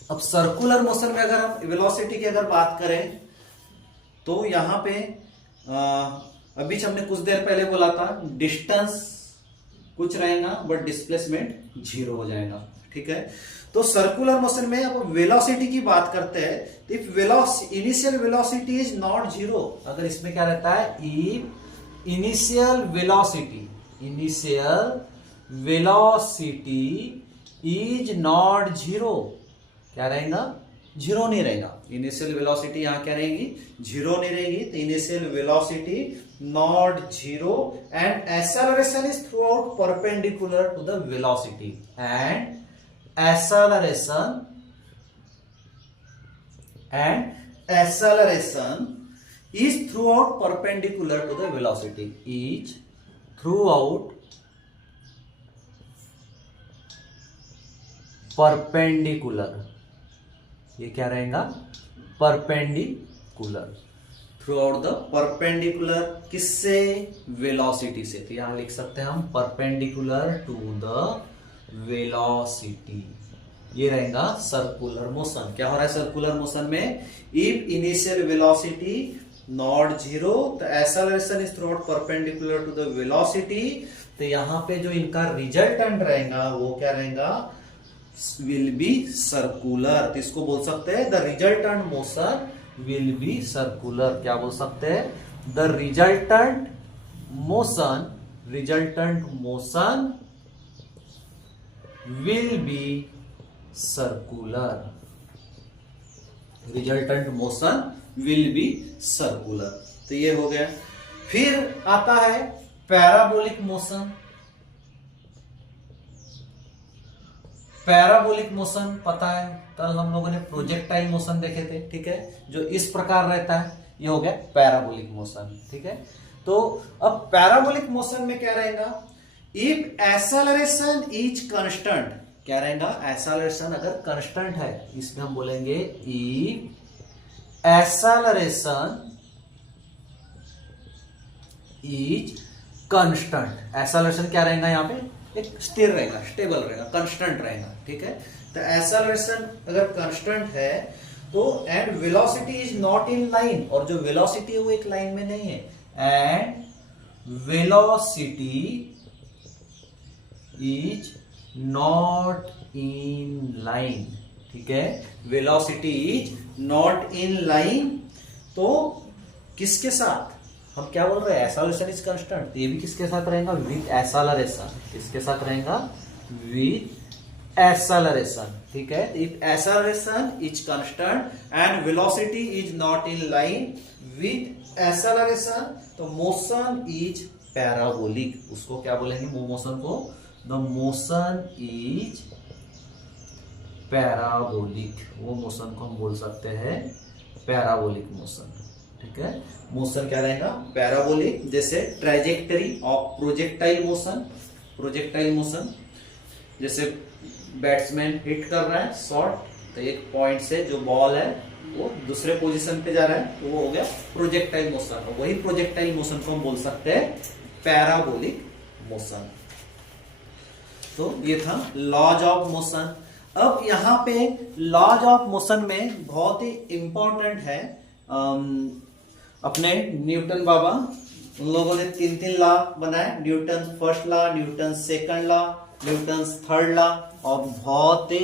अब सर्कुलर मोशन में अगर हम वेलोसिटी की अगर बात करें तो यहां पे अभी हमने कुछ देर पहले बोला था डिस्टेंस कुछ रहेगा बट डिस्प्लेसमेंट जीरो हो जाएगा, ठीक है। तो सर्कुलर मोशन में अब वेलोसिटी की बात करते हैं तो if initial velocity is not zero, अगर इसमें क्या रहता है, if initial velocity is not zero, क्या रहेगा, जीरो नहीं रहेगा। इनिशियल वेलोसिटी यहां क्या रहेगी, जीरो नहीं रहेगी। तो initial velocity not zero and acceleration is throughout perpendicular to the velocity and acceleration is throughout perpendicular to the velocity, is throughout perpendicular, ये क्या रहेगा, perpendicular, through out the perpendicular, किससे, वेलोसिटी से। तो यहां लिख सकते हैं हम परपेंडिकुलर टू द वेलोसिटी, ये रहेगा सर्कुलर मोशन। क्या हो रहा है सर्कुलर मोशन में, if initial velocity not zero तो acceleration is throughout perpendicular to the velocity. तो यहां पे जो इनका रिजल्टेंट रहेगा वो क्या रहेगा, विल बी सर्कुलर। तो इसको बोल सकते हैं the resultant motion will be circular. क्या बोल सकते हैं, the resultant motion will be circular, resultant motion will be circular। तो ये हो गया। फिर आता है पैराबोलिक मोशन। पैराबोलिक मोशन पता है, कल हम लोगों ने प्रोजेक्टाइल मोशन देखे थे, ठीक है, जो इस प्रकार रहता है, ये हो गया पैराबोलिक मोशन, ठीक है। तो अब पैराबोलिक मोशन में क्या रहेगा, इफ एक्सेलरेशन इज कांस्टेंट, क्या रहेगा, एक्सेलरेशन अगर कांस्टेंट है, इसमें हम बोलेंगे if acceleration is constant. Acceleration क्या रहेगा, यहां पे एक स्थिर रहेगा, स्टेबल रहेगा, कांस्टेंट रहेगा, ठीक है। तो एक्सेलरेशन अगर कांस्टेंट है तो and velocity is not in line, और जो वेलोसिटी है वो एक लाइन में नहीं है, and velocity is not in line, ठीक है, velocity is not in line. तो किसके साथ हम क्या बोल रहे हैं, एक्सेलरेशन इज कांस्टेंट, ये भी किसके साथ रहेगा, विद एक्सेलरेशन। किसके साथ रहेगा, विद एक्सेलरेशन, ठीक है। If acceleration is constant and velocity is not in line with acceleration, तो मोशन इज पैराबोलिक। उसको क्या बोलेंगे, मोशन को, द मोशन इज पैराबोलिक, वो मोशन को हम बोल सकते हैं पैराबोलिक मोशन, ठीक है। मोशन क्या रहेगा, पैराबोलिक। जैसे trajectory of projectile motion, projectile motion जैसे बैट्समैन हिट कर रहा है शॉट, तो एक पॉइंट से जो बॉल है वो दूसरे पोजीशन पे जा रहा है, तो वो हो गया प्रोजेक्टाइल मोशन। वही प्रोजेक्टाइल मोशन को हम बोल सकते हैं पैराबोलिक मोशन। तो ये था लॉज ऑफ मोशन। अब यहाँ पे लॉज ऑफ मोशन में बहुत ही इंपॉर्टेंट है, अपने न्यूटन बाबा उन लोगों ने 3 लॉ बनाए, Newton first law, Newton second law, Newton third law, और बहुत ही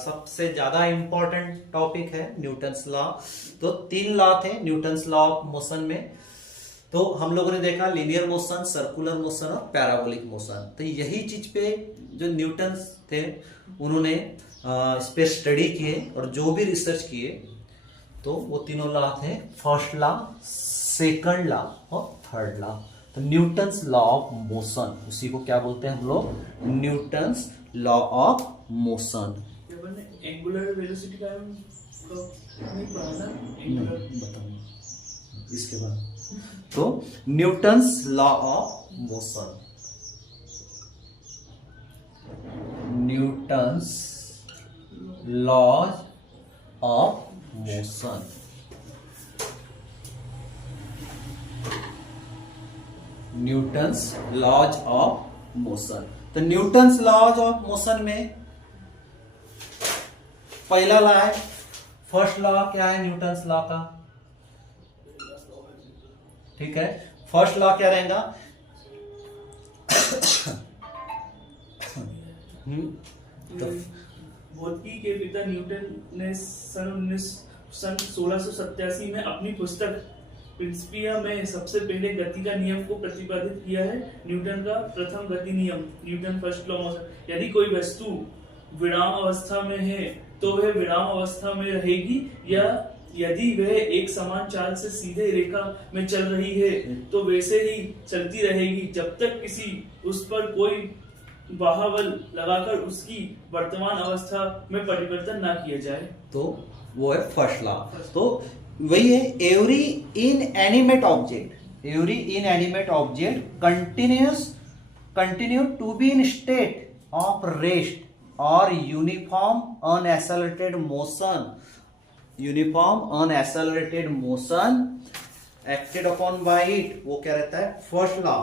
सबसे ज्यादा इंपॉर्टेंट टॉपिक है न्यूटन्स लॉ। तो 3 लॉ थे न्यूटन्स लॉ ऑफ मोशन में। तो हम लोगों ने देखा लीनियर मोशन, सर्कुलर मोशन और पैराबोलिक मोशन। तो यही चीज पे जो न्यूटन्स थे उन्होंने इस पे स्टडी किए और जो भी रिसर्च किए, तो वो तीनों लॉ थे, फर्स्ट लॉ, सेकंड लॉ और थर्ड लॉ। तो न्यूटन्स लॉ ऑफ मोशन, उसी को क्या बोलते हैं हम लोग, Newton's law of motion. Angular velocity का नहीं पढ़ा ना, बताऊंगा इसके बाद। तो Newton's law of motion, Newton's laws of motion, Newton's laws of motion. तो न्यूटन्स लॉज ऑफ मोशन में पहला लॉ है, फर्स्ट लॉ क्या है न्यूटन्स लॉ का, ठीक है। फर्स्ट लॉ क्या रहेगा, भौतिकी के पिता न्यूटन ने सन 1687 में अपनी पुस्तक प्रिंसिपिया में सबसे पहले गति का नियम को प्रतिपादित किया है। न्यूटन का प्रथम गति नियम, न्यूटन फर्स्ट लॉ मोशन। यदि कोई वस्तु विराम अवस्था में है तो वह विराम अवस्था में रहेगी, या यदि वह एक समान चाल से सीधे रेखा में चल रही है तो वैसे ही चलती रहेगी जब तक किसी उस पर कोई बाहुबल लगाकर उसकी वर्तमान अवस्था में परिवर्तन ना किया जाए। तो वो है फर्स्ट लॉ। तो वही है, every inanimate object, every inanimate object continue to be in state of rest और uniform unaccelerated motion, uniform unaccelerated motion acted upon by it, वो क्या रहता है, फर्स्ट लॉ।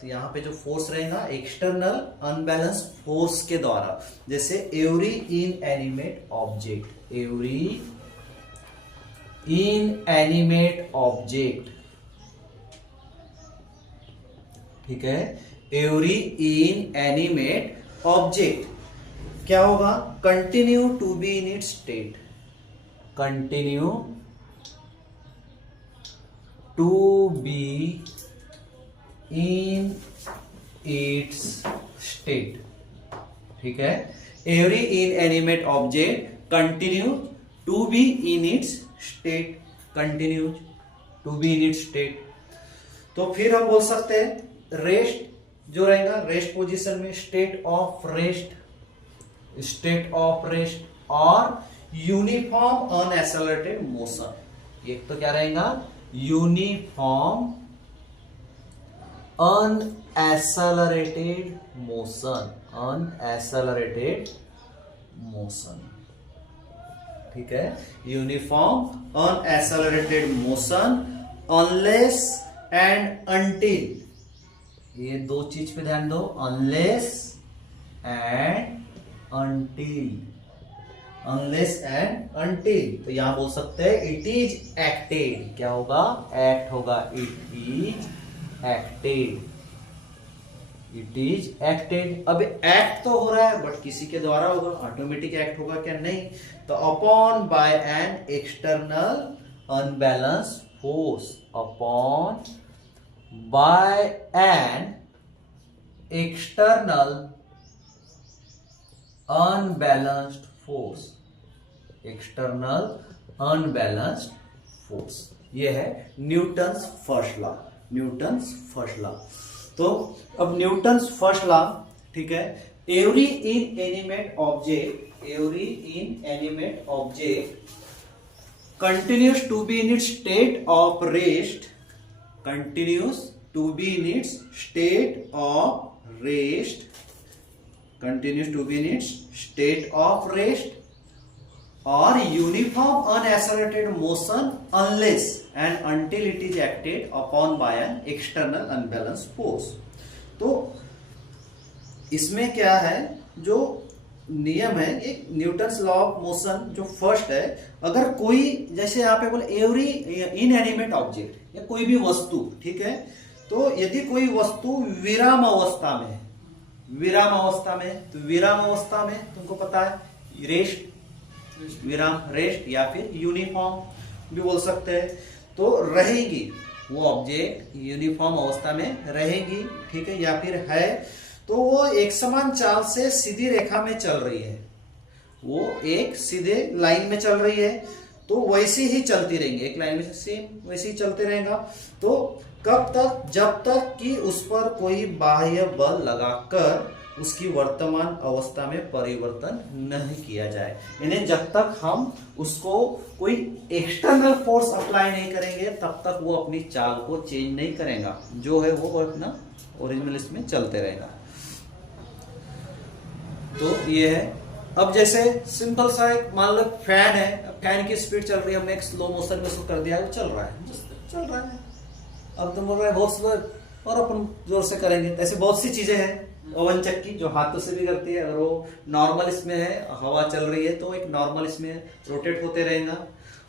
तो यहाँ पे जो फोर्स रहेगा एक्सटर्नल अनबैलेंस फोर्स के द्वारा, जैसे every inanimate object, every inanimate object, ठीक है, एवरी इनएनिमेट ऑब्जेक्ट क्या होगा, continue to be in its state, continue to be in its state, ठीक है। Every inanimate object continue to be in its state, continue to be in its state. तो फिर हम बोल सकते हैं रेस्ट जो रहेगा, रेस्ट पोजीशन में state of rest, state of rest और यूनिफॉर्म अनएक्सेलरेटेड मोशन। एक तो क्या रहेगा, uniform unaccelerated motion, unaccelerated motion, ठीक है, uniform unaccelerated motion unless and until, ये दो चीज पे ध्यान दो, unless and until, unless and until. तो यहां बोल सकते हैं इट इज एक्टेड, क्या होगा, एक्ट होगा, it is acted, it is acted. अब एक्ट तो हो रहा है बट किसी के द्वारा होगा, ऑटोमेटिक एक्ट होगा क्या, नहीं। तो upon bye an external unbalance force, upon bye an external unbalanced force, external unbalanced force, ये है Newton's first law, Newton's first law. तो अब न्यूटन्स फर्स्ट लॉ, ठीक है, every inanimate object, every inanimate object continues to be in its state of rest, continues to be in its state of rest, continues to be in its state of rest or uniform unaccelerated motion unless and until it is acted upon by an external unbalanced force। तो इसमें क्या है, जो नियम है, एक Newton's law of motion जो first है, अगर कोई जैसे यहाँ पे बोले एवरी इनएनिमेट ऑब्जेक्ट या कोई भी वस्तु, ठीक है, तो यदि कोई वस्तु विराम अवस्था में, तो विराम अवस्था में तुमको पता है रेस्ट, विराम रेस्ट या फिर यूनिफॉर्म भी बोल सकते हैं, तो रहेगी वो ऑब्जेक्ट यूनिफॉर्म अवस्था में रहेगी, ठीक है, या फिर है तो वो एक समान चाल से सीधी रेखा में चल रही है, वो एक सीधे लाइन में चल रही है, तो वैसे ही चलती रहेंगे, एक लाइन में सेम वैसे ही चलते रहेगा। तो कब तक? जब तक कि उस पर कोई बाह्य बल लगाकर उसकी वर्तमान अवस्था में परिवर्तन नहीं किया जाए, यानी जब तक हम उसको कोई एक्सटर्नल फोर्स अप्लाई नहीं करेंगे तब तक वो अपनी चाल को चेंज नहीं करेगा, जो है वो अपना ओरिजिनल इसमें चलते रहेगा। तो ये है। अब जैसे सिंपल सा एक मान लो फैन है, फैन की स्पीड चल रही है, हमने एक स्लो मोशन में उसको कर दिया, वो चल रहा है। अब तुम बोल रहे हैं बहुत स्लो और अपन जोर से करेंगे, ऐसे बहुत सी चीजें हैं। ओवन चक्की जो हाथों से भी करती है, अगर वो नॉर्मल इसमें है, हवा चल रही है तो एक नॉर्मल इसमें रोटेट होते रहेगा,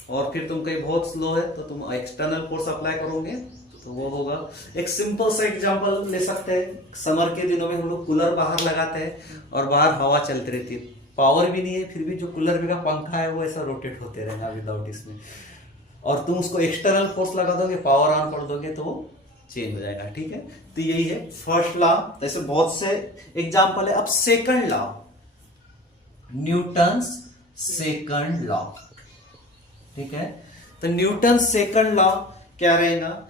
और फिर तुम कहीं बहुत स्लो है तो तुम एक्सटर्नल फोर्स अप्लाई करोगे तो वो होगा। एक सिंपल सा एग्जांपल ले सकते हैं, समर के दिनों में हम लोग कूलर बाहर लगाते हैं और बाहर हवा चलती रहती है, पावर भी नहीं है, फिर भी जो कूलर का पंखा है वो ऐसा रोटेट होते रहेगा विदाउट इसमें, और तुम उसको एक्सटर्नल फोर्स लगा दोगे, पावर ऑन कर दोगे तो वो चेंज हो जाएगा, ठीक है। तो यही है फर्स्ट लॉ, ऐसे बहुत से एग्जांपल है। अब second law, Newton's second law, ठीक है। तो न्यूटन्स सेकंड लॉ क्या रहेगा?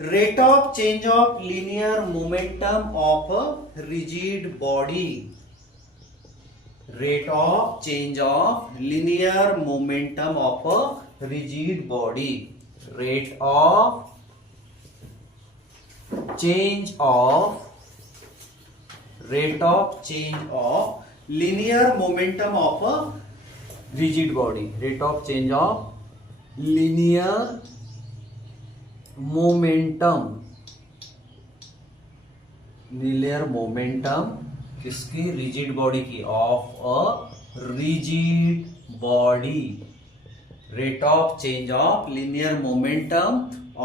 Rate of change of linear momentum of a rigid body, rate of change of linear momentum of a rigid body, rate of change of linear momentum of a rigid body, rate of change of linear momentum किसकी? rigid body की, of a rigid body, rate of change of linear momentum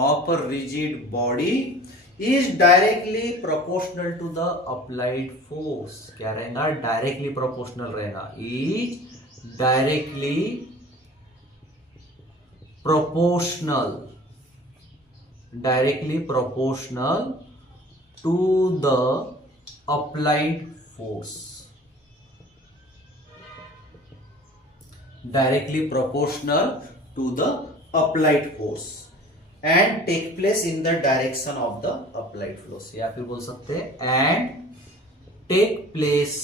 of a rigid body is directly proportional to the applied force। क्या रहेगा? Directly proportional रहेगा, is directly proportional to the applied force, directly proportional to the applied force and take place in the direction of the applied force, या फिर बोल सकते हैं and take place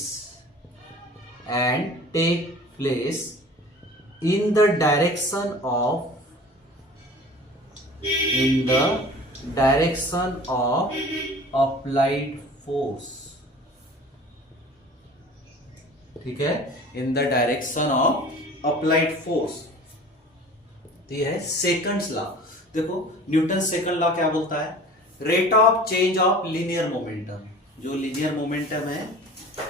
in the direction of applied force, ठीक है, in the direction of applied force। तो यह है सेकंड लॉ। देखो न्यूटन सेकंड लॉ क्या बोलता है? Rate of change of linear momentum, जो लीनियर मोमेंटम है,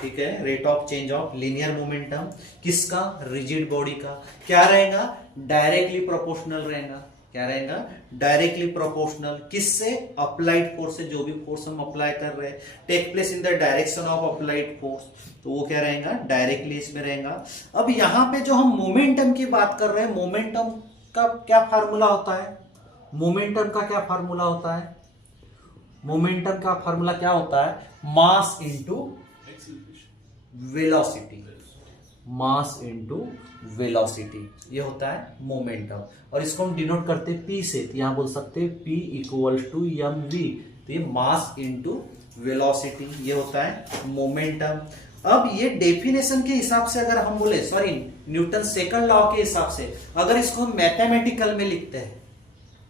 ठीक है, rate of change of linear momentum किसका? रिजिड बॉडी का। क्या रहेगा? डायरेक्टली प्रोपोर्शनल रहेगा। क्या रहेगा? डायरेक्टली प्रोपोर्शनल किससे? अप्लाइड फोर्स से, जो भी फोर्स हम अप्लाई कर रहे हैं, take place in the direction of applied force, तो वो क्या रहेगा? डायरेक्टली इसमें रहेगा। अब यहां पे जो हम मोमेंटम की बात कर रहे हैं, मोमेंटम का क्या फार्मूला होता है? मोमेंटम का क्या फार्मूला होता है? मोमेंटम का फार्मूला क्या होता है? Mass into velocity, mass into velocity, ये होता है मोमेंटम। और इसको हम डिनोट करते हैं पी से, तो यहां बोल सकते हैं P equal to M V, तो ये मास इंटू वेलोसिटी, ये होता है मोमेंटम। अब ये डेफिनेशन के हिसाब से अगर हम बोले, सॉरी न्यूटन सेकंड लॉ के हिसाब से अगर इसको हम मैथमेटिकल में लिखते हैं,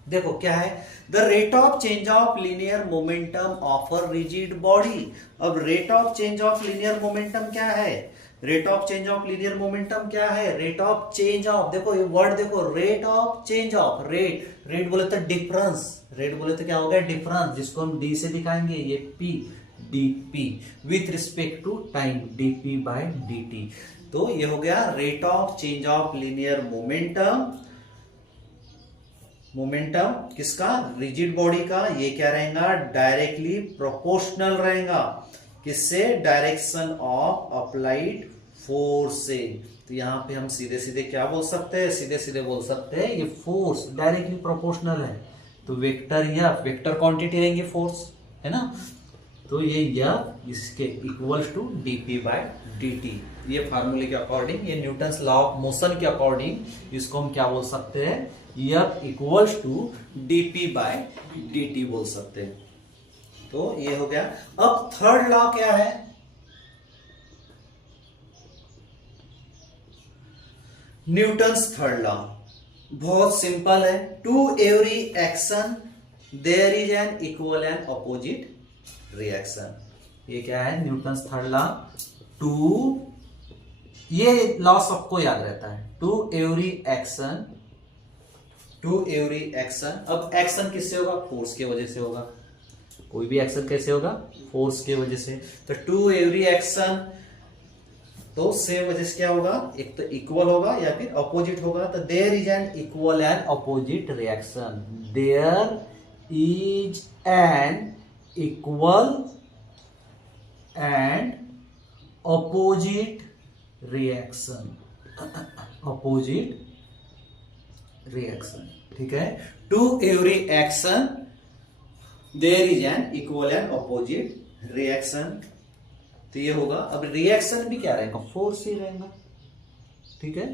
देखो क्या है? The rate of change of linear momentum of a rigid body. अब rate of change of linear momentum क्या है? Rate of change of linear momentum क्या है? रेट ऑफ चेंज ऑफ, देखो ये वर्ड देखो, rate of change of, rate बोले तो डिफरेंस, रेट बोले तो क्या हो गया? डिफरेंस, जिसको हम डी से दिखाएंगे, ये P, dp with respect to time dp by dt। तो ये हो गया rate of change of linear momentum. Momentum किसका? रिजिड बॉडी का। ये क्या रहेगा? डायरेक्टली प्रोपोर्शनल रहेगा। किससे? डायरेक्शन ऑफ अप्लाइड फोर्स से। तो यहां पे हम सीधे सीधे क्या बोल सकते हैं? सीधे सीधे बोल सकते हैं ये फोर्स डायरेक्टली प्रोपोर्शनल है। तो वेक्टर या वेक्टर क्वांटिटी रहेंगे फोर्स, है ना। तो ये इसके equals to dp by dt। ये फार्मूले के अकॉर्डिंग, ये न्यूटन्स लॉ ऑफ मोशन के अकॉर्डिंग इसको हम क्या बोल सकते हैं? F equals to dp by dt बोल सकते हैं। तो ये हो गया। अब थर्ड लॉ क्या है? न्यूटन्स थर्ड लॉ बहुत सिंपल है। To every action there is an equal and opposite reaction. ये क्या है? Newton's third law. ये लॉ सबको याद रहता है। टू एवरी एक्शन, अब एक्शन किससे होगा? फोर्स के वजह से होगा। कोई भी एक्शन कैसे होगा? फोर्स के वजह से। तो टू एवरी एक्शन, तो सेम वजह से क्या होगा? एक तो इक्वल होगा या फिर अपोजिट होगा। तो there is an equal and opposite reaction. There is an equal and opposite reaction. Opposite reaction, ठीक है। To every action there is an equal and opposite reaction. तो ये होगा। अब रिएक्शन भी क्या रहेगा? फोर्स ही रहेगा, ठीक है।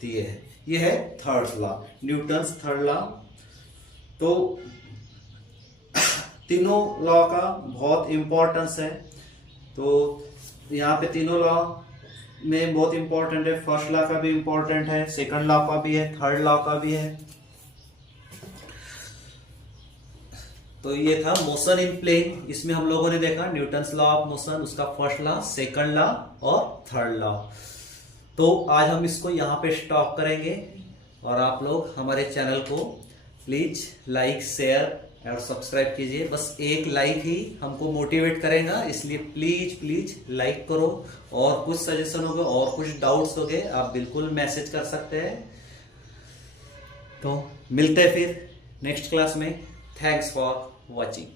तो ये है third law, Newton's third law. तो तीनों लॉ का बहुत इंपॉर्टेंस है। तो यहाँ पे तीनों लॉ में बहुत इंपॉर्टेंट है। फर्स्ट लॉ का भी इंपॉर्टेंट है, सेकंड लॉ का भी है, थर्ड लॉ का भी है। तो ये था मोशन इन प्लेन। इसमें हम लोगों ने देखा न्यूटन्स लॉ ऑफ मोशन, उसका फर्स्ट लॉ, सेकंड लॉ और थर्ड लॉ। तो आज हम इसको यहाँ पे स्टॉप करेंगे। और आप लोग हमारे चैनल को प्लीज लाइक, शेयर और सब्सक्राइब कीजिए। बस एक लाइक ही हमको मोटिवेट करेगा, इसलिए प्लीज लाइक करो। और कुछ सजेशन हो गए और कुछ डाउट्स हो गए, आप बिल्कुल मैसेज कर सकते हैं। तो मिलते हैं फिर नेक्स्ट क्लास में। Thanks for watching.